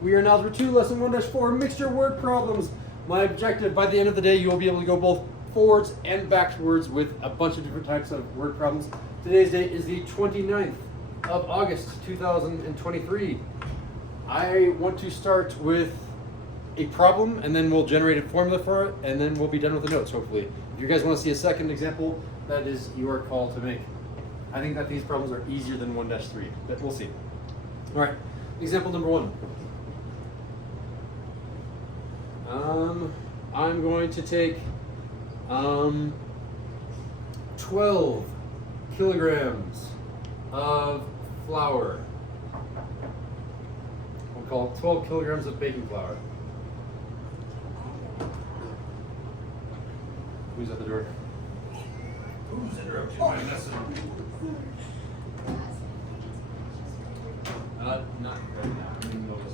We are in Algebra 2, Lesson 1-4, Mixture Word Problems. My objective, by the end of the day, you will be able to go both forwards and backwards with a bunch of different types of word problems. Today's date is the 29th of August, 2023. I want to start with a problem, and then we'll generate a formula for it, and then we'll be done with the notes, hopefully. If you guys want to see a second example, that is your call to make. I think that these problems are easier than 1-3, but we'll see. All right, example number 1. I'm going to take 12 kilograms of flour. We'll call it 12 kilograms of baking flour. Who's at the door? Who's interrupting my lesson? Not right now. I didn't notice.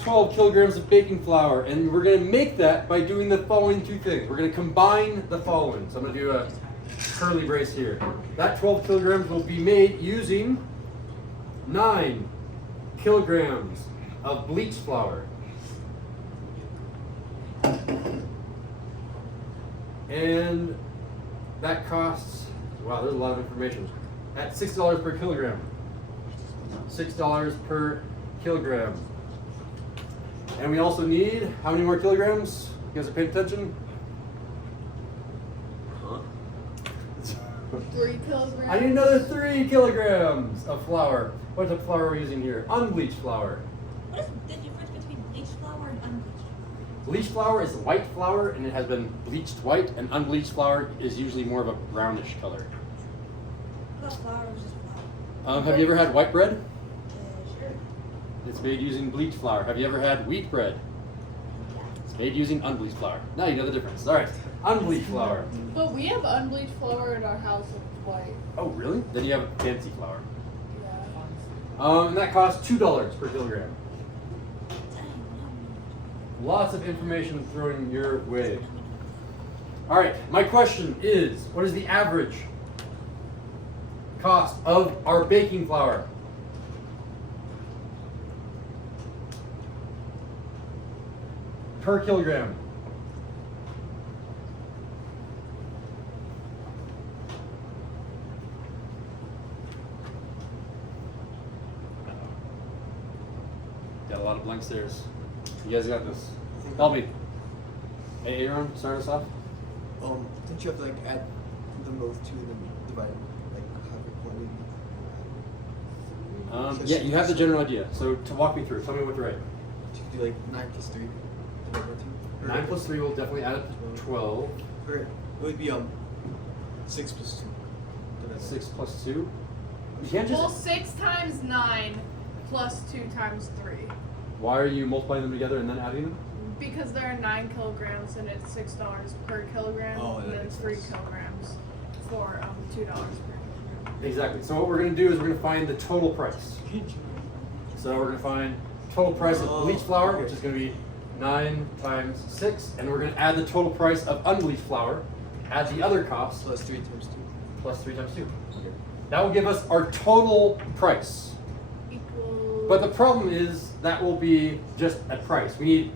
12 kilograms of baking flour, and we're going to make that by doing the following two things. We're going to combine the following. So I'm going to do a curly brace here. That 12 kilograms will be made using 9 kilograms of bleached flour. And that costs, wow, there's a lot of information, at $6 per kilogram. $6 per kilogram. And we also need, how many more kilograms? You guys are paying attention? Huh? 3 kilograms. I need another 3 kilograms of flour. What type of flour are we using here? Unbleached flour. What is the difference between bleached flour and unbleached? Bleached flour is white flour, and it has been bleached white, and unbleached flour is usually more of a brownish color. I thought flour was just flour. Have you ever had white bread? Sure. It's made using bleached flour. Have you ever had wheat bread? Yeah. It's made using unbleached flour. Now you know the difference. All right, unbleached flour. But we have unbleached flour in our house that's white. Oh, really? Then you have fancy flour. Yeah. And that costs $2 per kilogram. Dang, Lots of information thrown your way. All right, my question is, what is the average cost of our baking flour? Per kilogram. Got a lot of blank stares. You guys got this. Help me. Hey, Aaron, start us off. Don't you have to like add them both to and then divide them, like have it quantity? Yeah, you have the general idea. So to walk me through, tell me what to write. You could do like 9 plus 3 divided by 2. 9 plus 3 will definitely add up to 12. Or it would be 6 plus 2. divided by 6 plus 2. You can't Well, just. 6 times 9 plus 2 times 3. Why are you multiplying them together and then adding them? Because there are 9 kilograms and it's $6 per kilogram, Oh, and that then makes 3 sense. kilograms for $2 per kilogram. Exactly. So what we're going to do is we're going to find the total price. So we're going to find total price of bleached flour, which is going to be 9 times 6, and we're going to add the total price of unbleached flour, add the other costs, plus 3 times 2. plus 3 times 2. That will give us our total price. Equals. But the problem is that will be just a price. We need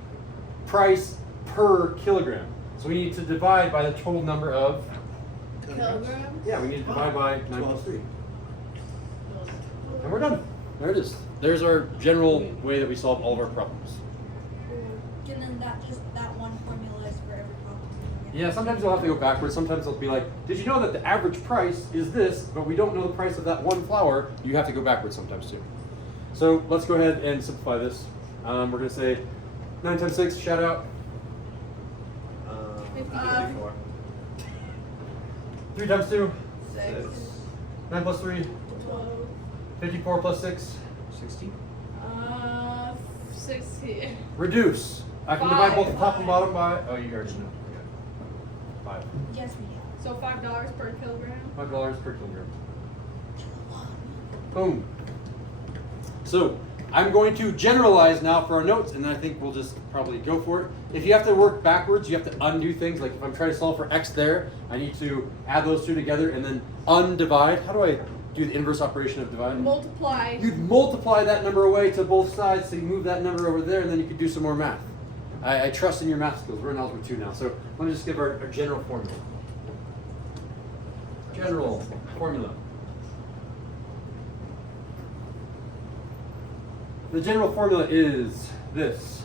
price per kilogram. So we need to divide by the total number of, kilograms. yeah, we need to divide by 9 plus 12. 3. And we're done. There it is. There's our general way that we solve all of our problems. And then that one formula is for every problem. Yeah, sometimes you'll have to go backwards. Sometimes they'll be like, did you know that the average price is this, but we don't know the price of that one flour? You have to go backwards sometimes too. So let's go ahead and simplify this. We're going to say 9 times 6, shout out. 54. 3 times 2, 6. 9 plus 3, 12. 54 plus 6. 16. 60. Reduce. I can divide both the top and 5. bottom by, oh, you already know. 5. Yes, we do. So $5 per kilogram. $5 per kilogram. Boom. So I'm going to generalize now for our notes, and then I think we'll just probably go for it. If you have to work backwards, you have to undo things. Like if I'm trying to solve for x there, I need to add those two together and then undivide. How do I do the inverse operation of dividing? Multiply. You'd multiply that number away to both sides, so you move that number over there, and then you could do some more math. I trust in your math skills. We're in Algebra 2 now, so let me just give our general formula. General formula. The general formula is this.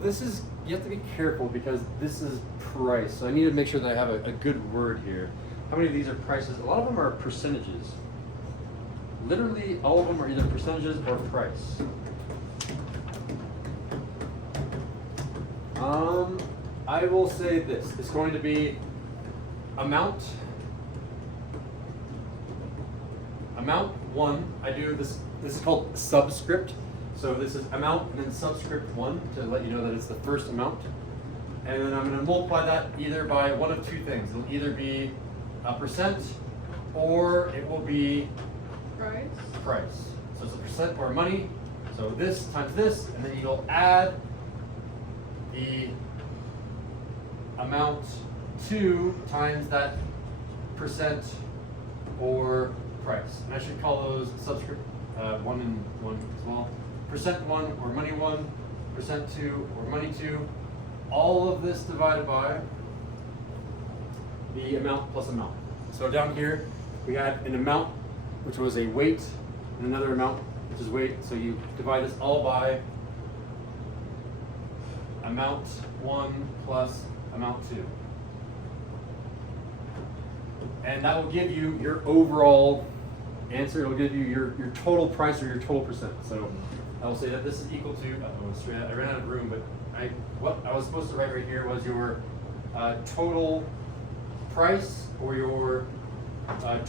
This is, you have to be careful because this is price. So I need to make sure that I have a good word here. How many of these are prices? A lot of them are percentages. Literally all of them are either percentages or price. I will say this. It's going to be amount 1. I do this. This is called subscript. So this is amount and then subscript 1 to let you know that it's the first amount. And then I'm going to multiply that either by one of two things. It'll either be a percent or it will be price. So it's a percent or money. So this times this, and then you'll add the amount 2 times that percent or price. And I should call those subscript 1 and 1 as well. Percent 1 or money 1, percent 2 or money 2. All of this divided by the amount plus amount. So down here we had an amount which was a weight and another amount which is weight. So you divide this all by amount 1 plus amount 2. And that will give you your overall answer. It'll give you your total price or your total percent. So I will say that this is equal to, I ran out of room, but what I was supposed to write right here was your total price or your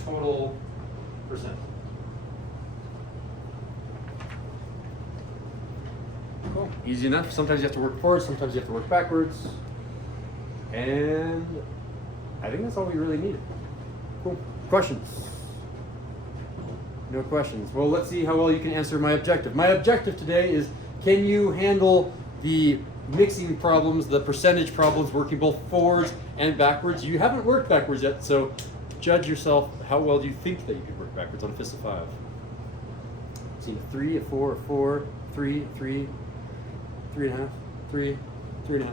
total percent. Cool. Easy enough. Sometimes you have to work forward, sometimes you have to work backwards. And I think that's all we really needed. Cool. Questions? No questions. Well, let's see how well you can answer my objective. My objective today is, can you handle the mixing problems, the percentage problems, working both forwards and backwards? You haven't worked backwards yet, so judge yourself. How well do you think that you could work backwards on a fist of 5? See, a 3, a 4, a 4, 3, 3, 3.5, 3, 3.5.